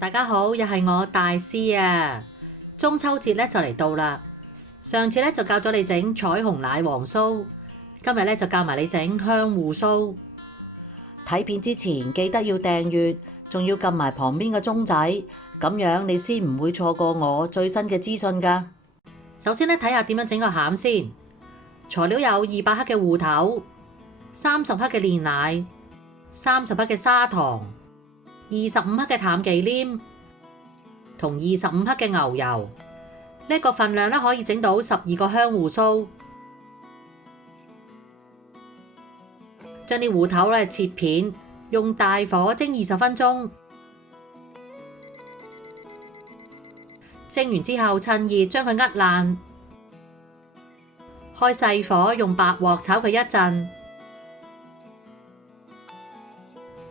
大家好，又係我大師啊！中秋節咧就嚟到啦。上次咧就教咗你整彩虹奶黃酥，今日咧就教埋你整香芋酥。睇片之前記得要訂閱，仲要撳埋旁邊嘅鐘仔，咁樣你先唔會錯過我最新嘅資訊㗎。首先咧睇下點樣整個餡先。材料有200克嘅芋頭、30克嘅煉奶、30克嘅砂糖、25克嘅淡忌廉同25克嘅牛油。呢個份量咧可以整到12個香芋酥。將啲芋頭咧切片，用大火蒸20分鐘。蒸完之後趁熱將佢扼爛，開細火用白鑊炒佢一陣，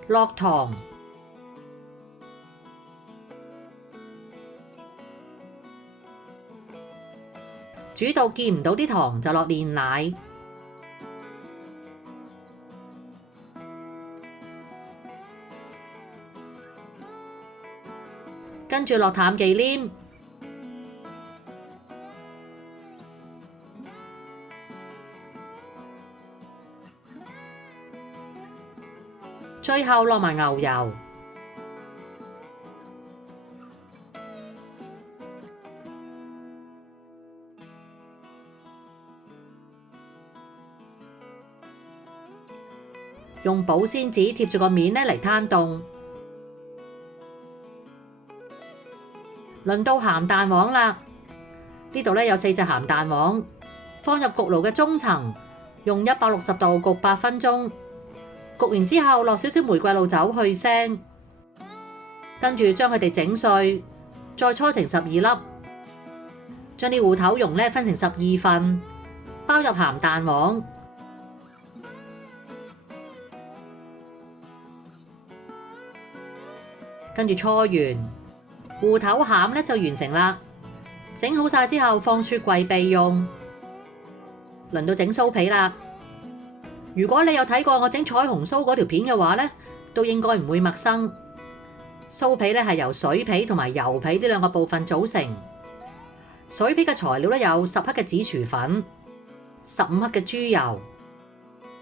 落糖，煮到見唔到啲糖就落煉奶，跟住落淡忌廉，最後落埋牛油。用保鮮紙貼住個面咧嚟攤凍。輪到鹹蛋黃啦，呢度咧有4隻鹹蛋黃，放入焗爐嘅中層，用160度焗8分鐘。焗完之後落少少玫瑰露酒去腥，跟住將佢哋整碎，再搓成12粒。將啲芋頭蓉咧分成12份，包入鹹蛋黃。跟住搓完，芋頭餡咧就完成啦。整好晒之後放雪櫃備用。輪到整酥皮啦。如果你有睇過我整彩虹酥嗰條片嘅話咧，都應該唔會陌生。酥皮咧係由水皮同埋油皮呢兩個部分組成。水皮嘅材料咧有10克嘅紫薯粉、15克嘅豬油、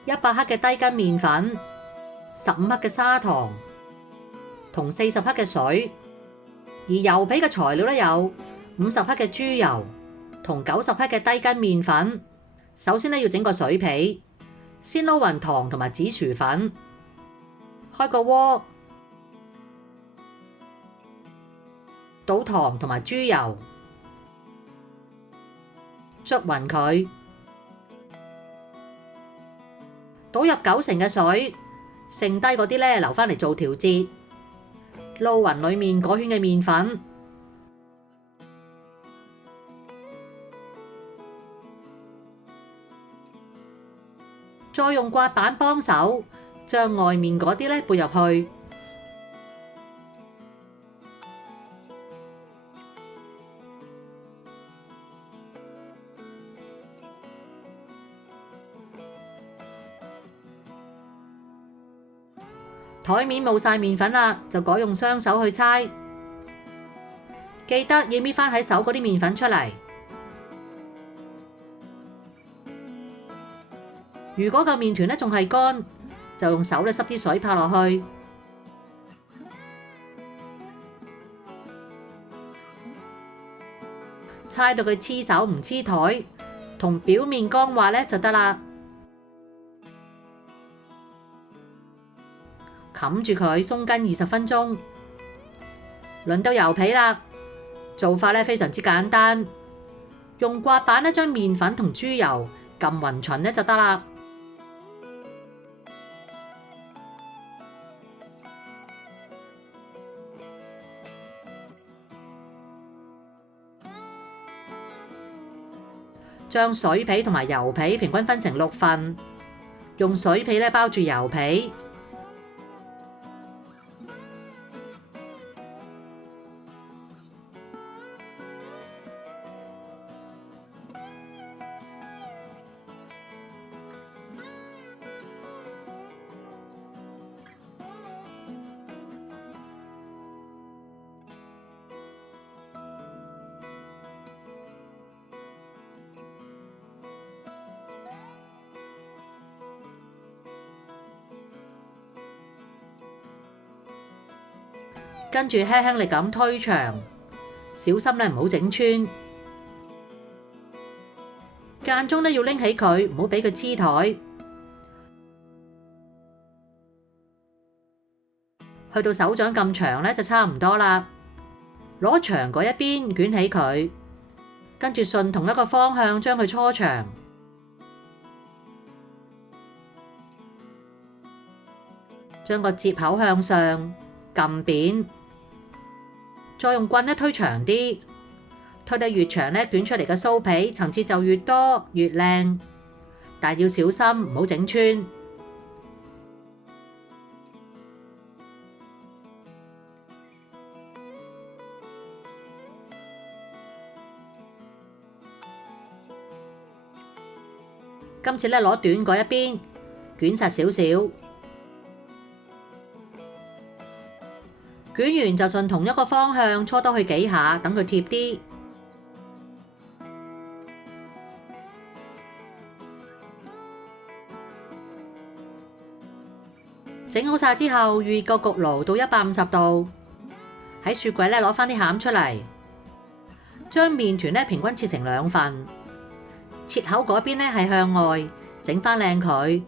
100克嘅低筋麵粉、15克嘅砂糖同40克嘅水。而油皮嘅材料咧有50克嘅豬油同90克嘅低筋麵粉。首先咧要整個水皮，先撈勻糖同埋紫薯粉，開個鍋，倒糖同埋豬油，捽勻佢，倒入9成嘅水，剩低嗰啲咧留返嚟做調節。撈勻裡面嗰圈嘅麵粉，再用刮板幫手將外面嗰啲咧撥入去。台面冇晒麵粉啦，就改用雙手去搓。記得要搣返喺手嗰啲麵粉出嚟。如果個麵團咧仲係乾，就用手咧濕啲水拍落去。搓到佢黐手唔黐台，同表面光滑咧就得啦。冚住佢鬆筋20分鐘。輪到油皮啦，做法咧非常之簡單，用刮板咧將麵粉同豬油撳勻勻咧就得啦。將水皮同埋油皮平均分成6份，用水皮咧包住油皮。跟住輕輕力咁推牆，小心咧唔好整穿。間中咧要拎起佢，唔好俾佢黐台。去到手掌咁長咧就差唔多啦。攞長嗰一邊捲起佢，跟住順同一個方向將佢搓長。將個接口向上撳扁，再用棍咧推長啲，推得越長咧，捲出嚟嘅酥皮層次就越多越靚，但係要小心唔好整穿。今次咧攞短嗰一邊捲實少少。捲完就順同一個方向搓多佢幾下，等佢貼啲。整好晒之後，預熱個焗爐到150度。喺雪櫃咧攞返啲餡出嚟，將麵團咧平均切成2份，切口嗰邊咧係向外，整返靚佢。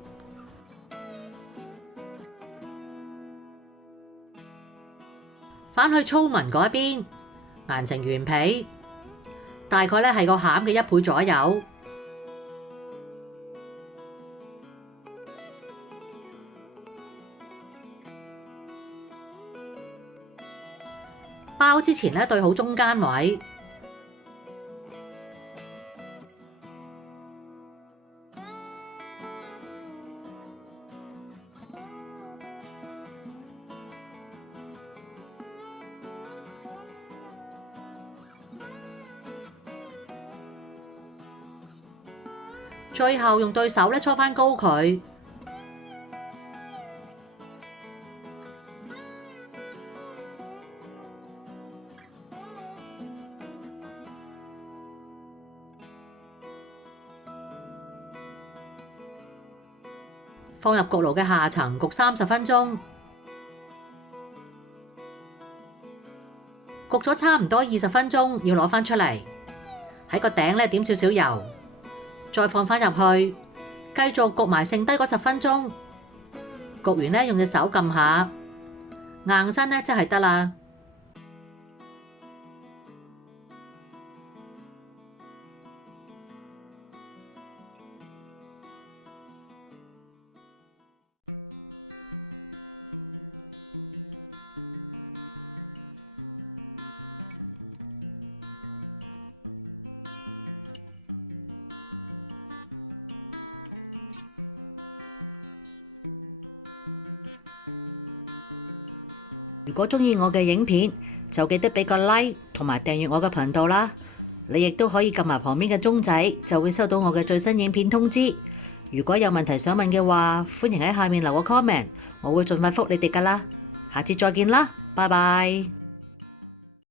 返去粗紋嗰一邊，研成圓皮，大概咧係個餡嘅1倍左右。包之前咧對好中間位，最後用對手咧搓返高佢。放入焗爐嘅下層焗30分鐘，焗咗差唔多20分鐘，要攞返出嚟，喺個頂咧點少少油，再放返入去，繼續焗埋剩低嗰10分鐘。焗完咧用隻手撳下，硬身咧即係得啦。如果鍾意我嘅影片，就記得俾個 like 同埋訂閱我嘅頻道啦。你亦都可以撳埋旁邊嘅鐘仔，就會收到我嘅最新影片通知。如果有問題想問嘅話，歡迎喺下面留個 comment，我會盡快覆你哋㗎啦。下次再見啦，拜拜。